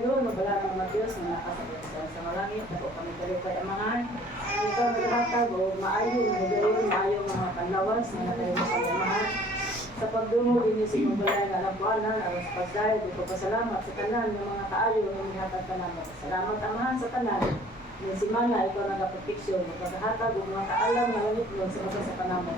doon, wala ng mga Diyos na nakasabihan sa malangit, ako kami kalipay amahan. Ikaw naghatag o maayo, maayo mga panlawas na nakalimos ang amahan. Sa pagdungo din yung sinubalay nga alapuanan, aros pagdahil, di ko pasalamat sa tanan ng mga kaayo ng mihatag ka namin. Salamat amahan sa tanan. Yung simana, ikaw nagaproteksyon, paghatag o mga kaalam na langit mo sa panamon.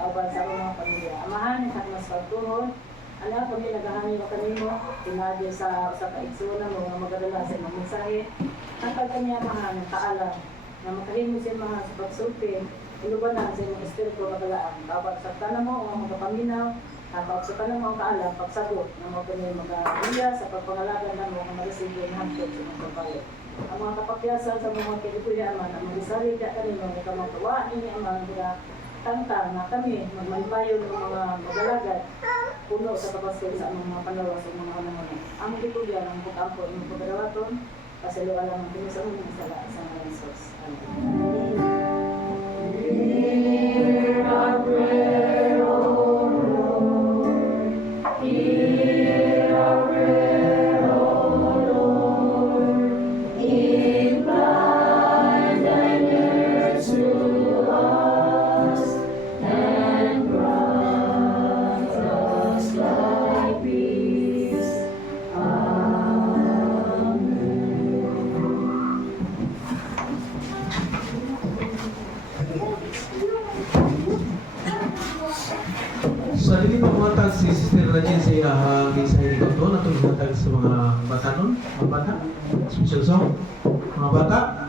Kauban sa mga pamilya. Amahan, mas pagtuhon. Anak, kami nagahangin mo kanimo, pinadyo sa kaigsunan mo, mga magadala sa mga mensahe. Kapag kami amahan, kaalam, na makahimo siya mga sa pagsulti, inubanan sa mga espiritu magalaan. Kapag sa tanan mo, mga magapaminaw, kapag sa tanan mo ang kaalam, pagsagot, na mga kami mag-iya sa pagpangalagan na mga maresibo ng hantod sa mga kabayo. Ang mga kapakyasan sa mga kinikuyaman, ang mga sarili ka kanino, mga kamatawa, ini ang mga tangtang na kami, magmalipayo ng mga magalagad, puno sa kapasil sa mga panawas o mga kanamunan. Ang kitulyan, ang pukampo, ang pagkarawaton, kasi luwa lang ang pinisa mo ng sala sa mga Jesus. Amen. Hear our prayer, O Lord. Hear our prayer, O Lord. Incline thine ears to us and grant us thy peace. Sa dili pa mga si Sister Rajin sa iyahang mensahe ni Dr. na tumatag sa mga bata nun, mga bata, special song, mga bata.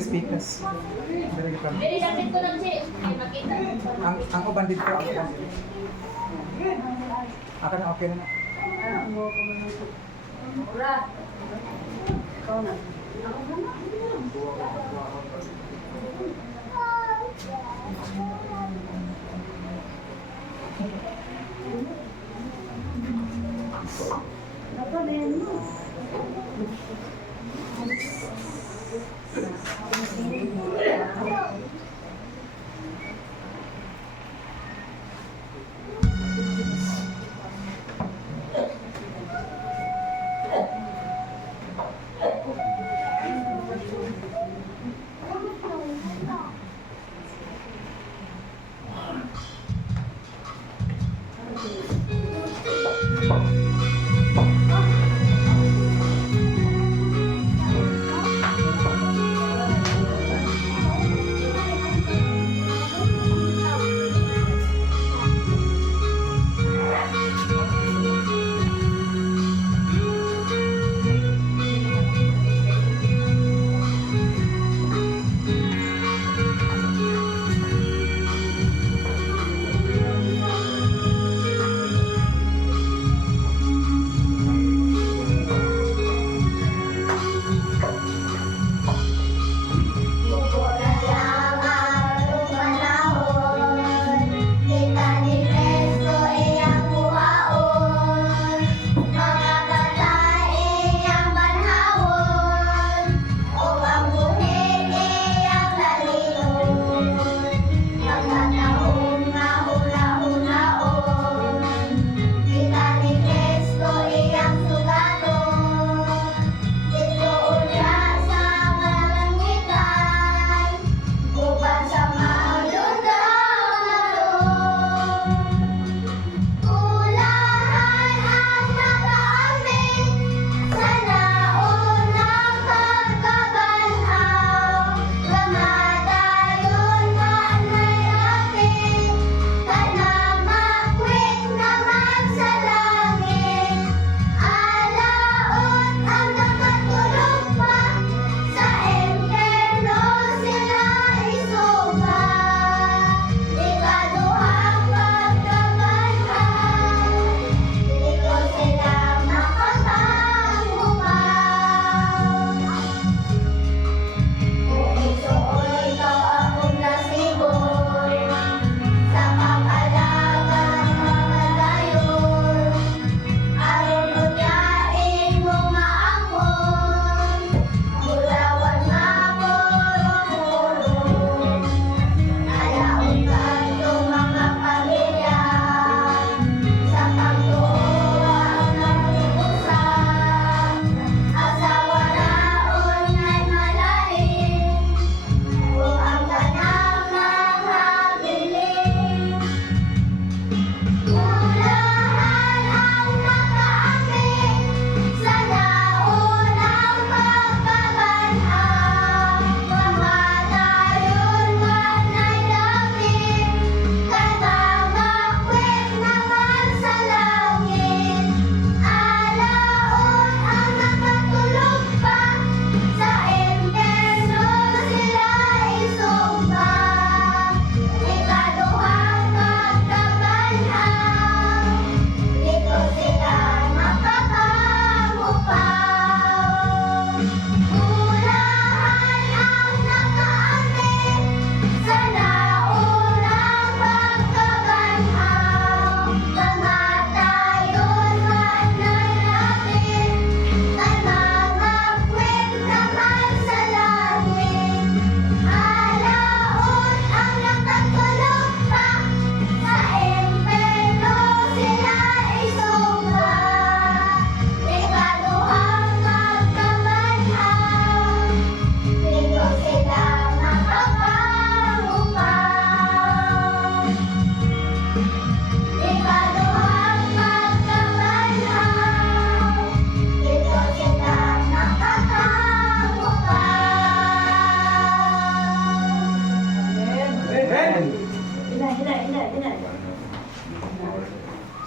Speakers. Very fun. Very lapit ko lang siya. Ay, makita. Ang uban dito, ang uban. Akan na okay na. Ura. Ikaw na.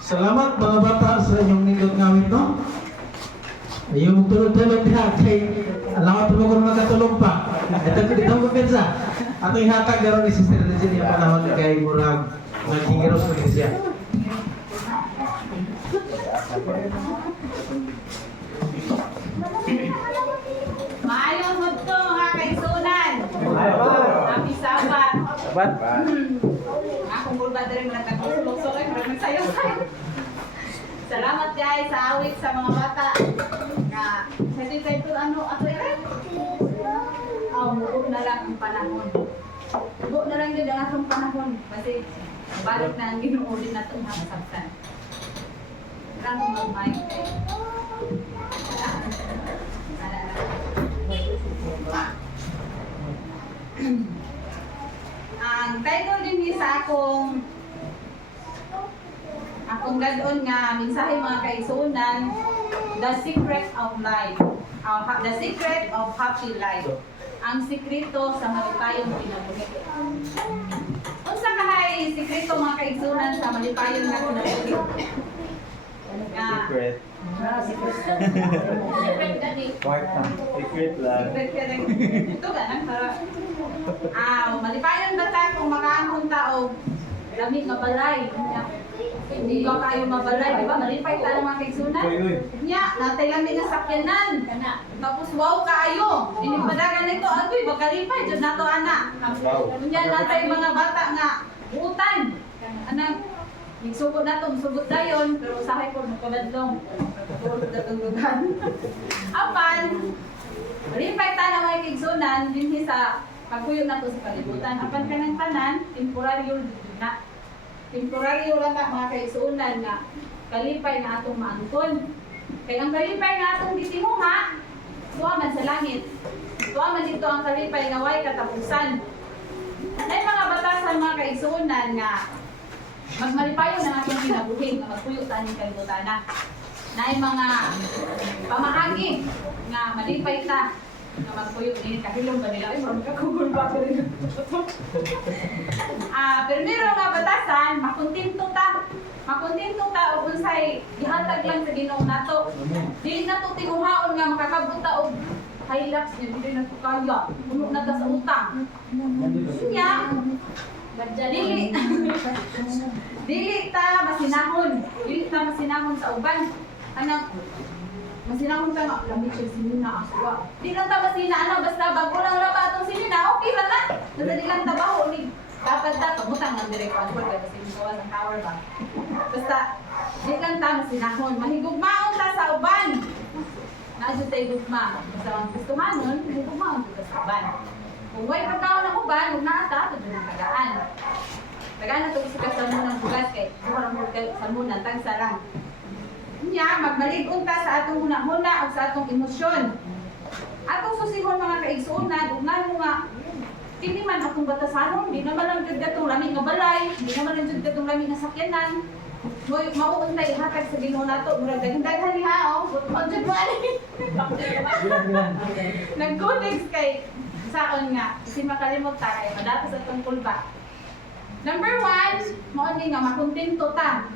Salamat mga bata sa inyong nindot ngawit, no? Yung tulog-tulog diha kay alamat mo kung makatulong pa. Ito dito mo pensa. Ato ihatag daron ni Sister Regine ang panahon kay murag nagkingiros mo siya. Maayong hudto mga kaigsunan. Happy Sabat. Sabat. Akong bulba din mga tagsulog-sulog, pero nagsayaw-sayaw. Salamat guys sa awit sa mga bata. Nga, sa dito ano, ato yan? Mubo na lang ang panahon. Mubo na lang din ang atong panahon. Kasi, balik na ang ginuuli na itong hasabsan. Lang mag-mind kayo. Ang title din sa akong gadon nga mensahe mga kaigsunan, The Secret of Life. The Secret of Happy Life. Ang sikreto sa malipayong kinabuhi. Unsa kahay sikreto mga kaigsunan sa malipayong nga kinabuhi? Secret. Secret gani. White na. Secret lang. Secret ka rin. Ito ganang para. Malipayong bata kung makaanong tao, lamig nga balay. Hindi ka kayo mabalay, di ba? Malipay tayo mga kaigsunan. Nya, natay lamig nga sakyanan. Tapos wow kaayo. Inipadagan nito, agoy, makalipay, dyan nato anak. Nya, natay mga bata nga, buutan. Anak, nagsugod na ito, masugod dayon, pero usahay ko, magkabadlong. Puro datungdugan. Apan, malipay tayo mga kaigsunan, din sa pagkuyo na ito sa kalibutan. Apan ka ng tanan, temporaryo na. Temporaryo lang na mga kaigsunan nga kalipay na atong maangkon. Kaya ang kalipay nga atong gitinuha, tuwa man sa langit. Tuwa man dito ang kalipay nga way katapusan. Ay mga batasan mga kaigsunan nga magmalipayon na atong kinabuhi nga magpuyo sa aning kalibutan na. Naay mga pamahagi nga malipay ta nga magpuyo din kahilom ba nila ay magkakugol pa ko rin. Pero nga batasan, makontento ta og unsay gihatag lang sa Ginoo nato. Dili nato tinguhaon nga makakabot ta og hilux niya dili nato kaya. Puno na ta sa utang. Nya dili ta masinahon sa uban. Anak masinahon ka nga, lamig siya sinina, aswa. Di lang ta masina, basta bago lang raba atong sinina, okay lang na. Basta di lang tabaho, dapat ta, pagmutang ng direct control, kasi gawa ng tower ba. Basta, di lang ta masinahon. Mahigugmaon ta sa uban. Naadyo tayo gugma. Basta ang gustuhan nun, mahigugmaon ta sa uban. Kung way pagkaon ng uban, huwag na ata, ito din ang tagaan. Tagaan na ito sa salmunan bugas, kay buwan ang salmunan, tagsa lang. Nya, magmalig-on ta sa atong huna-huna o sa atong emosyon. Atong susihon mga kaigsunan, ugnan mo nga, kini man atong batasanon, di naman lang jud katong lamig nga balay, di naman lang jud katong lamig nga sakyanan. Mauon ta ihatag sa Ginoo nato, murag daghan ni hao, buton jud mo ani. Nag-codex kay saon nga, kasi makalimot ta kay madato sa atong pulba. Number 1, mao ni nga makontento ta.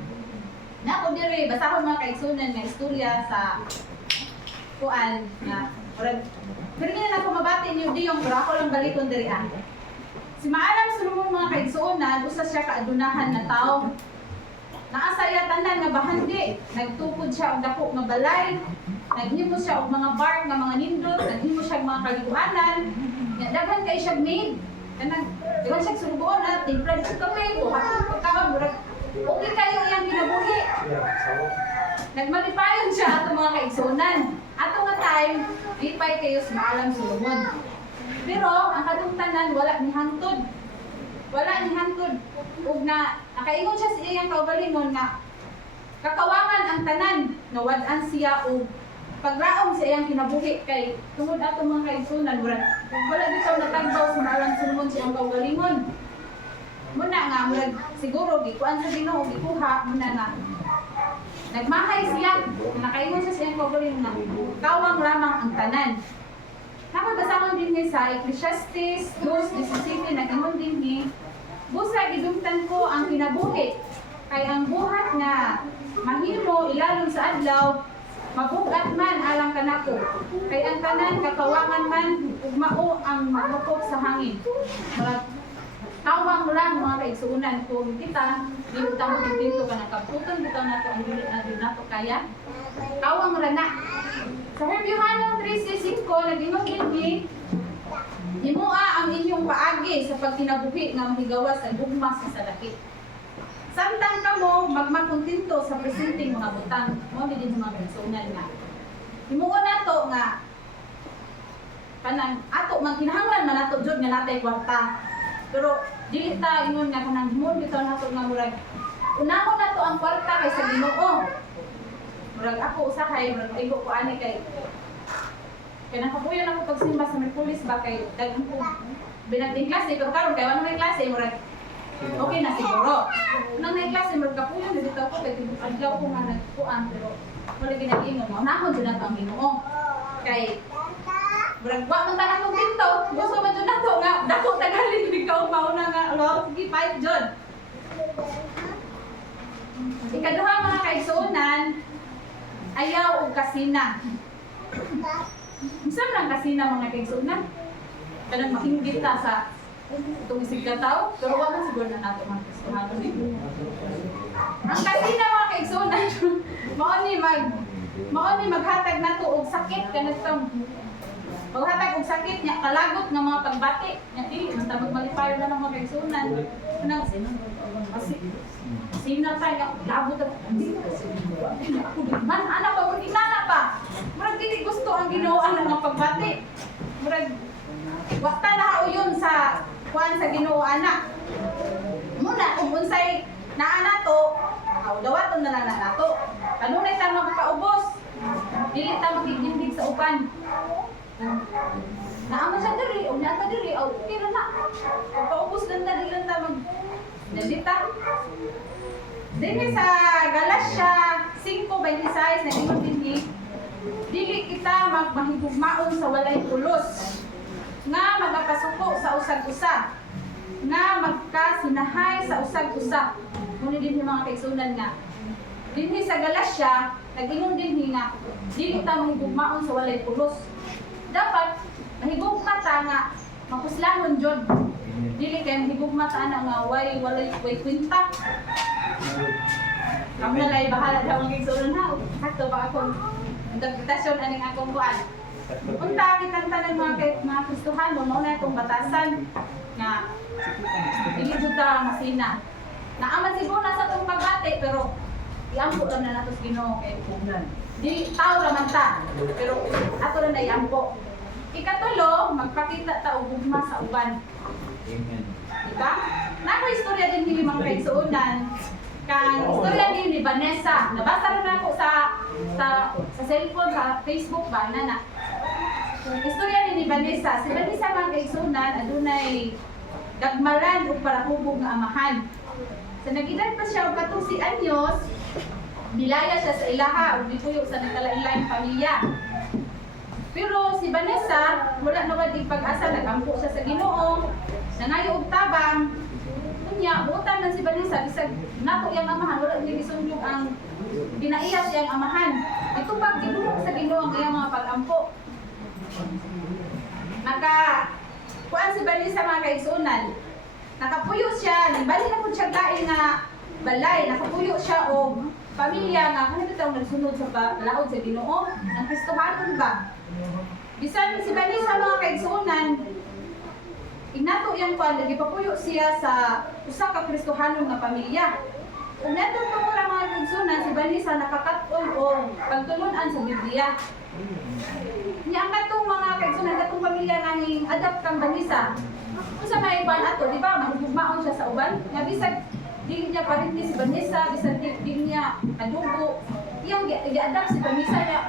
Na ko diri basahon mga kaigsunan nga istorya sa kuan nga murag pero na ako mabati niyo diyong pero ako lang balikon diri Si Maalam Solomon mga kaigsunan usa siya kaadunahan na tao. Naasaya tanan nga bahandi, nagtukod siya og dako nga balay, naghimo siya og mga bark nga mga nindot, naghimo siya og mga kaliguanan, nya daghan kay siya made. Kanang diwan siya sulugon at timplan sa kami, o pagkaon murag okay kayo iyang kinabuhi. Nagmalipayon siya ato mga kaigsunan. Ato nga time, lipay kayo sa Maalam Solomon. Pero ang kadungtanan wala ni hangtod. Wala ni hangtod. Ug na nakaingon siya sa iyang kaugalingon nga kakawangan ang tanan, nawad-an siya og pagraom sa iyang kinabuhi kay tungod ato mga kaigsunan wala bitaw natagbaw sa Maalam Solomon sa iyang kaugalingon. Muna nga, murag siguro, gikuan sa Ginoo, gikuha, muna nga. Nagmahay siya, nakaingon siya sa iyang kaugalingon na kawang lamang ang tanan. Nakabasahon din niya sa Ecclesiastes 2:17, nag-ingon din niya, busa gidumtan ko ang kinabuhi. Kay ang buhat nga mahimo ilalom sa adlaw, mabugat man alang kanako. Kay ang tanan kakawangan man ug mao ang maglukop sa hangin. Kawang lang mga kaigsuunan kung kita dito mo dito ka nakaputan bitaw nato ang dili nato kaya. Kawang rana. Sa Hebrew 3:5 nag-ingon dinhi himua ang inyong paagi sa pagkinabuhi nga mahigawas sa gugma sa salakit. Samtang kamo magmakontinto sa presenting mga butang, mo din mga kaigsuunan nga. Himuon nato nga kanang ato man kinahanglan man nato jud nga natay kwarta. Pero dili ta ingon nga kanang himon bitaw nato nga murag unahon nato ang kwarta kaysa Ginoo. Murag ako usahay murag igo ko ani kay nakapuyon ako pagsimba sa Merkulis ba kay daghan ko binagting klase pero karon kay wala may klase murag okay na siguro. Nang may klase murag kapuyon dito ko kay adlaw ko nga nagkuan pero wala ginag-ingon mo nahon jud nato ang Ginoo. Kay murag wa man tanan kong pinto, gusto man jud nato nga dako tagalin bitaw mauna nga Lord sige fight jud. Ikaduha mga kaigsuonan, ayaw og kasina. Unsa man kasina mga kaigsuonan? Kanang makinggit ta sa itong isig ka tao, pero wala siguro na nato mga kaigsuonan dito. Ang kasina mga kaigsuonan, mao ni maghatag nato og sakit kanatong paghatag og sakit niya kalagot nga mga pagbati nya dili man ta magmalipayo na ng mga kaigsuonan nang sino tayo labot man ana pa ug inana pa murag dili gusto ang Ginoo ang mga pagbati murag wakta na uyon sa kuan sa Ginoo ana muna kung unsay naa nato dawaton na lang nato kanunay ta magpaubos dili ta magigimdig sa uban. Naaman siya diri, o nata diri, o okay na. Pagpaubos lang na rin lang ta mag-dalita. Dili sa Galatia 5:26 na ingon dinhi, dili kita magmahigugmaon sa walay pulos, nga magapasuko sa usag-usag, nga magkasinahay sa usag-usag. Ngunit din mga kaigsuonan nga. Dinhi sa Galatia, nag-ingon dinhi nga, dili ta mahigugmaon sa walay pulos. Dapat mahigugma ta nga mapuslahon jud. Dili kay mahigugma ta na nga walay kwenta. Kamo na lay bahala daw ang igsuon ha. Sakto ba akong interpretasyon aning akong kuan. Unta kitang tanan mga Kristohan mo na itong batasan nga dili jud ta masina. Naaman siguro na sa itong pagbati pero iampo lang na natos Ginoo kay kunan. Di tao raman ta, pero ato lang na iampo. Ikatulo, magpakita ta og gugma sa uban. Amen. Diba? Nako istorya din ni mga kaigsuonan. Kang istorya din ni Vanessa. Nabasa rin ako sa cellphone, sa Facebook ba na. Istorya din ni Vanessa. Si Vanessa mga kaigsuonan adunay gagmaran ug parahubog nga amahan. Sa nag-edad pa siya og 14 anyos, nilaya siya sa ilaha o dipuyok sa nagkalain-laing pamilya. Pero si Vanessa, wala naman di pag-asa, nagampo siya sa Ginoo, nangayo og tabang. Kunya, buutan na si Vanessa, bisag nato yang amahan, wala din isunyong ang pinaiyas yang amahan. Ito pag ginulong sa Ginoo ang iyang mga pag-ampo. Kuan si Vanessa mga kaigsuonan, nakapuyo siya, nibali na po siya kain nga balay, nakapuyo siya o pamilya nga kanito taong nagsunod sa laod sa Ginoo, ang Kristohanon ba? Bisan si Vanessa mga kaigsuonan, ignato yang kuan gipapuyo siya sa usa ka Kristohanon nga pamilya. Kung nato mga mga kaigsuonan, si Vanessa nakakat-on o pagtulunan sa Biblia. Nya ang katong mga kaigsuonan katong pamilya nanging adapt kang Vanessa. Kung sa may kuan ato, di ba, mahigugmaon siya sa uban, nga bisag dili niya parinti si Vanessa, bisan dili niya adugo. Iyang gi-adapt si Vanessa niya.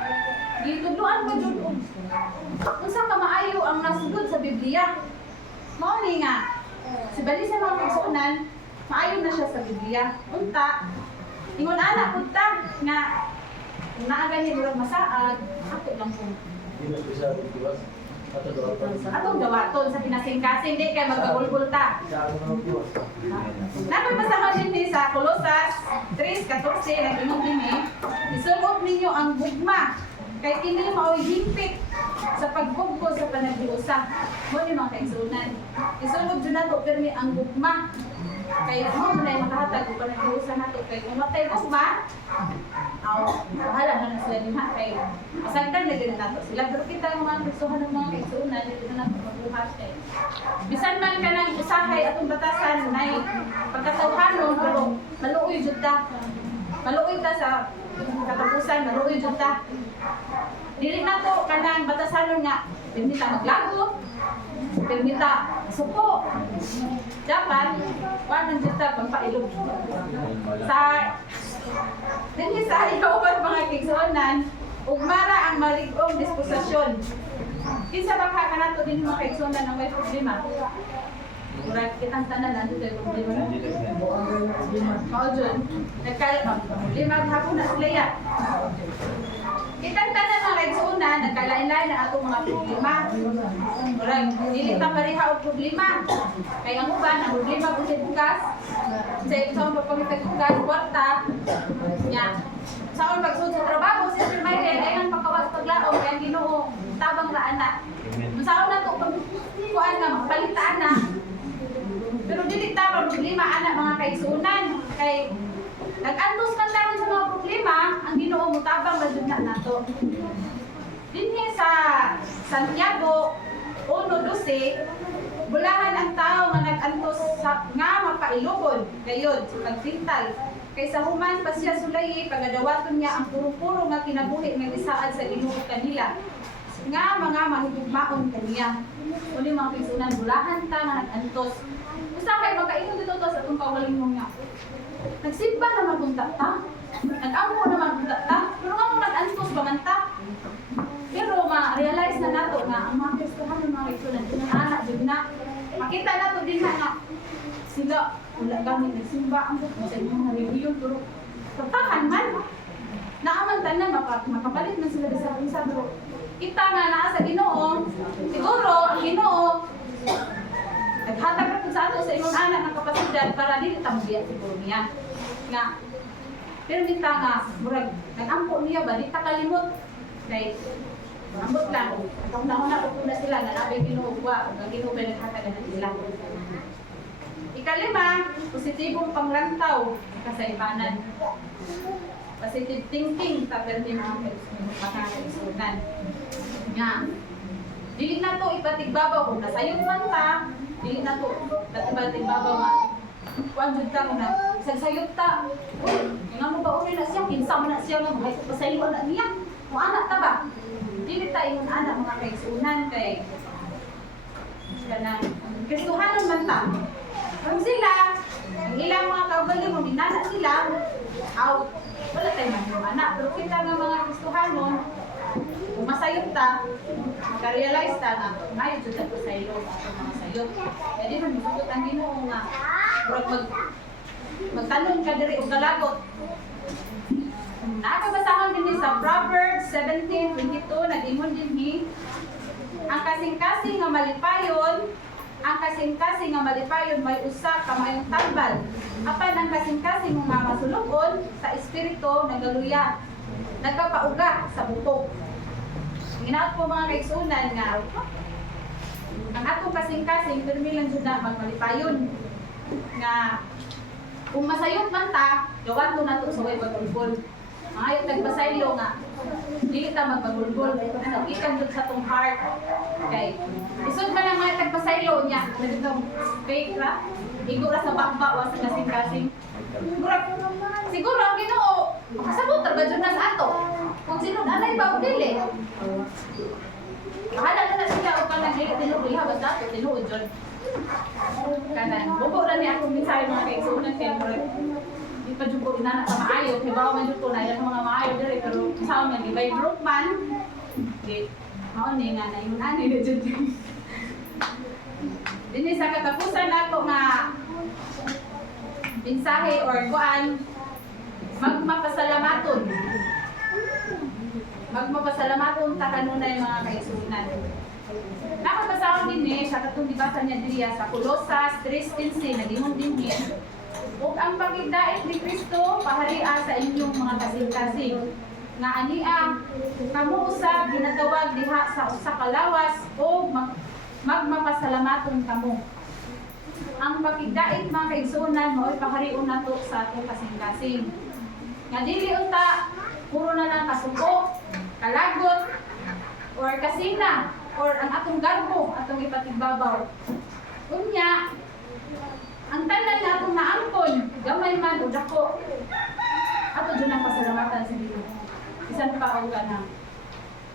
Gitudloan ko jud unsa ka maayo ang nasugod sa Biblia. Mao ni nga si Vanessa mga kaigsuonan, maayo na siya sa Biblia. Unta, ingon ana punta nga naa gani murag masaad, ako lang po. Atong dawaton sa kinasing-kasing di kay magkagulgul ta. Napapasama din sa Colosas 3:14 nag-ingon din isunog ninyo ang gugma kay kini mao'y hingpit sa pagbugbo sa panaghiusa. Mo ni mga kaigsunan. Isunog jud nato pirmi ang gugma. Kay mo na makahatag og panaghiusa nato kay kung matay gugma, bahala na sila din ha kay masagdan na din nato sila pero kita ang mga kaigsuhan ng mga kaigsunan dili na nato magbuhat kay bisan man kanang usahay atong batasan nay pagkatawhanon pero maluoy jud ta. Maluoy ta sa katapusan, maluoy jud ta. Dili nato kanang batasanon nga permita maglago, permita suko. Dapat wa man jud ta pagpailog. Sa dinhi sa iyoban mga kaigsuonan, ugmara ang malig-ong disposisyon. Kinsa ba ka kanato din mga kaigsuonan ang may problema? Murag kitang tanan nandito yung problema na. Mao dyan, lima hapon na sila yan. Kitang tanan mga kaigsuonan, nagkalain-lain na atong mga problema. Murag, dili ta pareha og problema. Kaya ang uban, ang problema kung sa bukas, sa isang papagitag bukas, kwarta, niya. Sa pagsud sa trabaho, Sister Michael, ay ang pagkawas paglaom, kaya ang Ginoo, tabang raan na. Masaon na ito, kuan nga, magpalitaan na. Pero dili ta problema ana mga kaigsuonan kay nag-antos man lang sa mga problema ang Ginoo mutabang madud na nato. Dinhi sa Santiago 1:12 bulahan ang tao nga nag-antos sa nga mapailugon gayod sa pagsintal kaysa human pa siya sulayi pagadawaton niya ang puro-puro nga kinabuhi nga gisaad sa Ginoo kanila nga mga mahigugmaon kaniya. Uli mga kaigsuonan bulahan ta nga nag-antos. Usa kay makaingon dito to sa atong kaugalingong nga. Nagsimba naman kung ta. Nag-ampo naman kung ta. Pero nga mo nag-antos ba man ta? Pero ma-realize na nato nga ang mga Kristohan ng mga kaigsuonan anak jud na. Makita nato din na nga sila wala gamit nagsimba ang buto sa inyong relihiyon pero tatakan man. Naaman tanan makapalit man sila sa unsa pero kita nga naa sa Ginoo. Siguro ang Ginoo naghatag ra pud sa ato sa imong anak ng kapasidad para dili ta mabiya siguro niya. Nga pero kita nga murag nag-ampo niya ba di ta kalimot kay ambot lang. Atong nauna ko na sila nga nabi Ginoo wa ug ang Ginoo naghatag na sila. Ikalima, positibong panglantaw sa ibanan. Positive thinking ta perdi mga kaigsuonan. Nga dili na to ipatigbabaw kung nasayod man ta. Dili na to ipatigbabaw nga kuan jud ta kung nagsayod ta. Nga mo ba uli na siya kinsa man na siya nga may pasayon na niya. Mo anak ta ba? Dili ta ingon anak mga kaigsuonan kay kanang Kristohanon man ta. Kung sila ang ilang mga kaugaling mo dinana sila out wala tayong anak pero kita nga mga Kristohanon kung masayot ta, maka-realize ta na ngayon dyan ko sa iyo atong mga sayot. Kaya di man masugot ang Ginoo nga magtanong ka diri og galagot. Nakabasahon din sa Proverbs 17:22 nag-ingon dinhi ang kasing-kasing nga malipayon may usa ka maayong tambal. Apan ang kasing-kasing nga masulugon sa espiritu nagaluya nagpapauga sa buto. Ginaot po mga kaigsuonan nga ang atong kasing-kasing pirmi lang jud na magmalipayon nga kung masayot man ta gawan to nato sa way pagbulbol. Maayo nagpasaylo nga dili ta magpabulbol ano ikan jud sa tong heart kay isod man ang mga nagpasaylo niya nagitong fake ra igo ra sa bakba wa sa kasing-kasing. Siguro ang Ginoo kasabot ra ba jud na sa ato kung sino anay ba o dili. Bahala na sila o kanang dili tinuod ihabas dato tinuod jud. Kanang bubo ra ni akong mensahe mga kaigsuonan kay murag di pa jud ko inana ka maayo kay bawo man jud ko na yung mga maayo diri pero sa man di by group man di mao ni nga na yung ani na jud. Dinhi sa katapusan ako nga mensahe or kuan magmapasalamaton ta kanunay mga kaigsuonan. Nakabasa din sa katong gibasa niya diriya sa Colosas 3:15 nagingon din ug ang pagigdait ni Kristo paharia sa inyong mga kasing-kasing nga ania kamo usab ginatawag diha sa usa ka lawas o magmapasalamaton kamo. Ang pagigdait mga kaigsuonan mao'y paharion nato sa atong kasing-kasing. Nga dili unta puro na lang kasuko, kalagot, or kasina, or ang atong garbo, atong ipatigbabaw. Unya, ang tanan na atong naangkon, gamay man o dako, ato dyan ang pasalamatan sa Ginoo. Isan pa o ganang.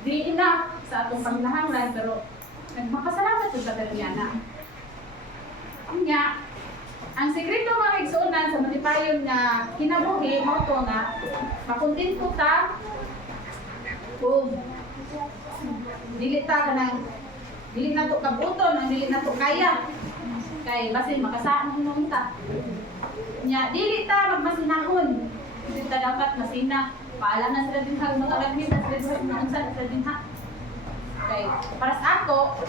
Di enough sa atong panglahanglan, pero nagmapasalamat sa Tatariyana. Unya, ang sekreto mga igsuonan sa matipayon na kinabuhi, mao to nga, makontento ta, kung dili na to kabuton, ang dili na to kaya. Kay basin makasaan nung ta. Nya dili ta magmasinahon. Dili ta dapat masina. Paala na sila din ha, matagagmin na sila din ha. Kay para sa ako,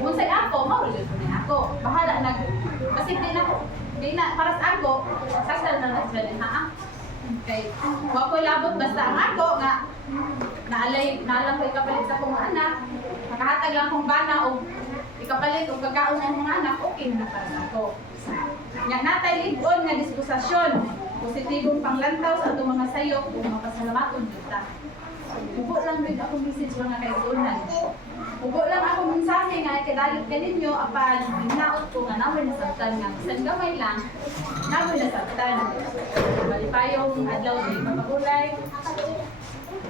kung sa ako, maulit ko na ako. Bahala na. Kasi di na para sa ako, sasal na sila din ha. Kay wa ko labot basta ang ako nga naalam ko ikapalit sa kong anak, nakahatag lang kong bana o ikapalit o kagaon ng mga anak, okay na para sa ako. Nga natay ligon nga disposasyon, positibong panglantaw sa atong mga sayop o mapasalamaton kita. Ugo lang din ako message mga kaigsuonan. Ugo lang ako mensahe nga kadalit ka ninyo apan hinaot ko nga namoy nasabtan nga bisan gamay lang namoy nasabtan. Malipayong adlaw sa ipapagulay.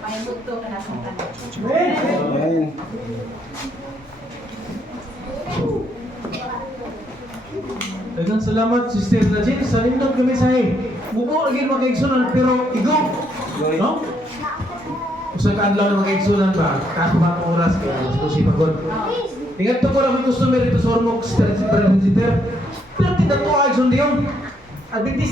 Mayabot to ka nasabtan. Amen. Daghang salamat Sister Najin sa nindot kami sa mubo lagi magkaigsunan pero igo. No? Usa ka adlaw na magkaigsunan ba? Kaso ba ang oras kaya gusto si pagod. Ingat to ko ra customer ito sa Ormoc Sister. Pero tinatuwa igsun diyon. Adventis